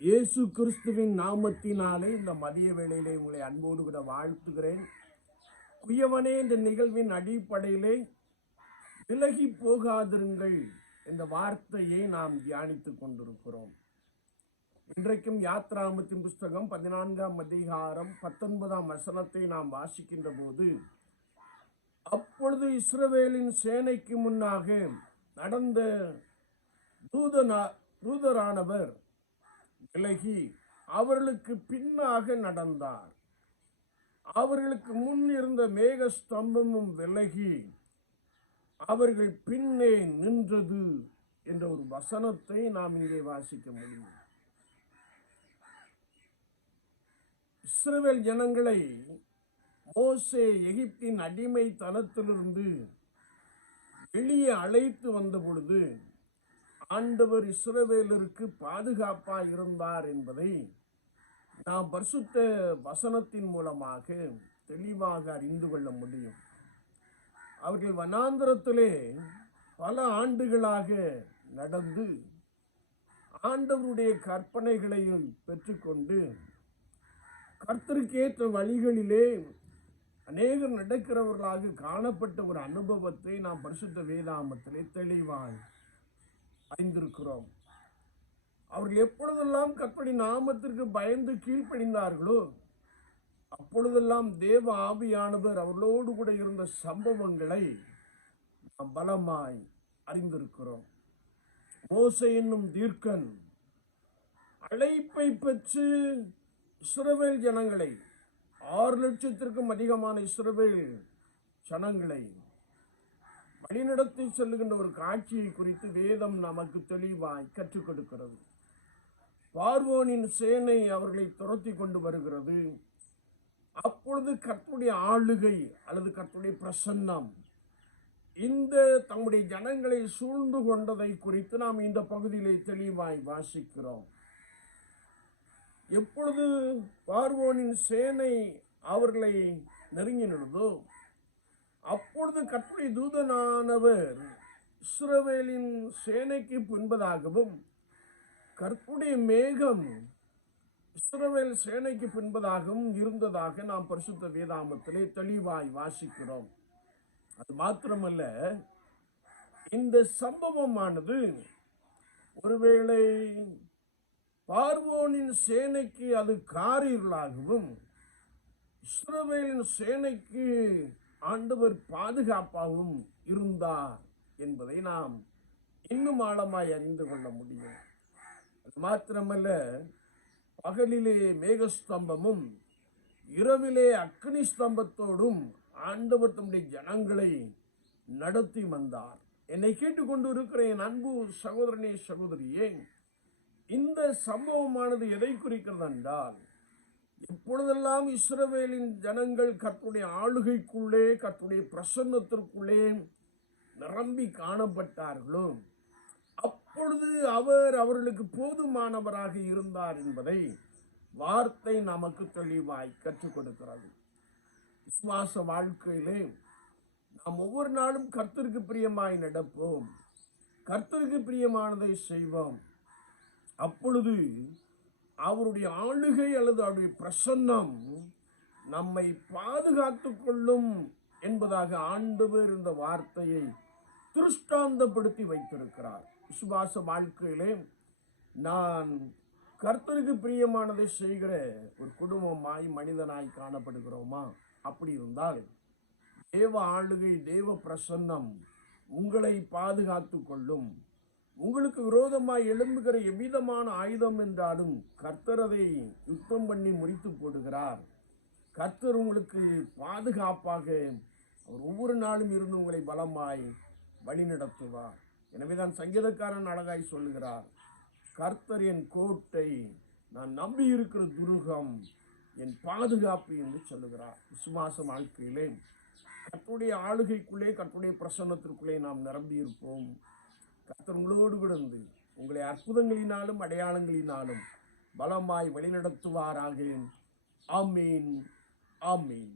இயேசு கிறிஸ்துவின் நாமத்தினாலே இந்த மதிய வேளையிலே உங்களை அன்போடு கூட வாழ்த்துகிறேன். குயவனே, இந்த நிகழ்வின் அடிப்படையிலே விலகி போகாதிருங்கள் என்ற வார்த்தையை நாம் தியானித்துக் கொண்டிருக்கிறோம். இன்றைக்கும் யாத்ராகமத்தின் புஸ்தகம் 14ஆம் அதிகாரம் 19ஆம் வசனத்தை நாம் வாசிக்கின்ற போது, அப்பொழுது இஸ்ரவேலின் சேனைக்கு முன்னாக நடந்த தூதரானவர் விலகி அவர்களுக்கு பின்னாக நடந்தார். அவர்களுக்கு முன் இருந்த மேக ஸ்தம்பமும் விலகி அவர்கள் பின்னே நின்றது என்ற ஒரு வசனத்தை நாம் இங்கே வாசிக்க முடியும். இஸ்ரவேல் ஜனங்களை மோசே எகிப்தின் அடிமைத்தனத்திலிருந்து வெளியே அழைத்து வந்த பொழுது ஆண்டவர் இஸ்ரவேலருக்கு பாதுகாப்பாக இருந்தார் என்பதை நாம் பரிசுத்த வசனத்தின் மூலமாக தெளிவாக அறிந்து கொள்ள முடியும். அவர்கள் வனாந்திரத்திலே பல ஆண்டுகளாக நடந்து ஆண்டவருடைய கற்பனைகளையும் பெற்றுக்கொண்டு கர்த்தருக்கேற்ற வழிகளிலே அநேகர் நடக்கிறவர்களாக காணப்பட்ட ஒரு அனுபவத்தை நாம் பரிசுத்த வேதாகமத்திலே தெளிவாய் அறிந்திருக்கிறோம். அவர்கள் எப்பொழுதெல்லாம் கர்த்தருடைய நாமத்திற்கு பயந்து கீழ்ப்படிந்தார்களோ அப்பொழுதெல்லாம் தேவ ஆவியானவர் அவர்களோடு கூட இருந்த சம்பவங்களை நாம் பலமாய் அறிந்திருக்கிறோம். மோசே என்னும் தீர்க்கன் அழைப்பை பெற்று இஸ்ரவேல் ஜனங்களை 6 லட்சத்திற்கும் அதிகமான இஸ்ரவேல் ஜனங்களை வழிநடத்தி செல்லுகின்ற ஒரு காட்சியை குறித்து வேதம் நமக்கு தெளிவாய் கற்றுக் கொடுக்கிறது. பார்வோனின் சேனை அவர்களை துரத்தி கொண்டு வருகிறது. அப்பொழுது கர்த்தருடைய ஆளுகை அல்லது கர்த்தருடைய பிரசன்னம் இந்த தம்முடைய ஜனங்களை சூழ்ந்து கொண்டதை குறித்து நாம் இந்த பகுதியிலே தெளிவாய் வாசிக்கிறோம். எப்பொழுது பார்வோனின் சேனை அவர்களை நெருங்கினதோ அப்பொழுது கர்த்தருடைய தூதனானவர் இஸ்ரவேலின் சேனைக்கு பின்பதாகவும் கர்த்தருடைய மேகம் இஸ்ரவேல் சேனைக்கு பின்பதாகவும் இருந்ததாக நாம் பரிசுத்த வேதாகமத்திலே தெளிவாய் வாசிக்கிறோம். அது மாத்திரமல்ல, இந்த சம்பவமானது ஒருவேளை பார்வோனின் சேனைக்கு அது காரிருளாகவும் இஸ்ரவேலின் சேனைக்கு ஆண்டவர் பாதுகாப்பாகவும் இருந்தார் என்பதை நாம் இன்னும் ஆழமாய் அறிந்து கொள்ள முடியும். அது மாத்திரமல்ல, பகலிலே மேகஸ்தம்பமும் இரவிலே அக்னி ஸ்தம்பத்தோடும் ஆண்டவர் தம்முடைய ஜனங்களை நடத்தி வந்தார். என்னை கேட்டுக்கொண்டு இருக்கிற என் அன்பு சகோதரனே, சகோதரியே, இந்த சம்பவமானது எதை குறிக்கிறது என்றால், எப்பொழுதெல்லாம் இஸ்ரவேலின் ஜனங்கள் கர்த்தருடைய ஆளுகைக்குள்ளே கர்த்தருடைய பிரசன்னத்திற்குள்ளே நிரம்பி காணப்பட்டார்களோ அப்பொழுது அவர் அவர்களுக்கு போதுமானவராக இருந்தார் என்பதை வார்த்தை நமக்கு தெளிவாய் கற்றுக் கொடுக்கிறது. விசுவாச வாழ்க்கையிலே நாம் ஒவ்வொரு நாளும் கர்த்தருக்கு பிரியமாய் நடப்போம், கர்த்தருக்கு பிரியமானதை செய்வோம். அப்பொழுது அவருடைய ஆளுகை அல்லது அவருடைய பிரசன்னம் நம்மை பாதுகாத்து கொள்ளும் என்பதாக ஆண்டவர் இந்த வார்த்தையை திருஷ்டாந்தப்படுத்தி வைத்திருக்கிறார். விசுவாச வாழ்க்கையிலே நான் கர்த்தருக்கு பிரியமானதை செய்கிற ஒரு குடும்பமாய் மனிதனாய் காணப்படுகிறோமா? அப்படி இருந்தால் தேவ ஆளுகை, தேவ பிரசன்னம் உங்களை பாதுகாத்து கொள்ளும். உங்களுக்கு விரோதமாய் எழும்புகிற எவ்விதமான ஆயுதம் என்றாலும் கர்த்தர் அதை யுத்தம் பண்ணி முடித்து போடுகிறார். கர்த்தர் உங்களுக்கு பாதுகாப்பாக அவர் ஒவ்வொரு நாளும் இருந்து உங்களை பலமாய் வழிநடத்துவார். எனவேதான் சங்கீதக்காரன் அழகாய் சொல்லுகிறார், கர்த்தர் என் கோட்டை, நான் நம்பி இருக்கிற துருகம், என் பாதுகாப்பு என்று சொல்லுகிறார். விசுவாச வாழ்க்கையிலே கர்த்தருடைய ஆளுகைக்குள்ளே கர்த்தருடைய பிரசன்னத்திற்குள்ளே நாம் நிரம்பி இருப்போம். கர்த்தர் உங்களோடு கூட இருந்து உங்களை அற்புதங்களினாலும் அடையாளங்களினாலும் பலமாய் வழிநடத்துவாராக. ஆமீன், ஆமீன்.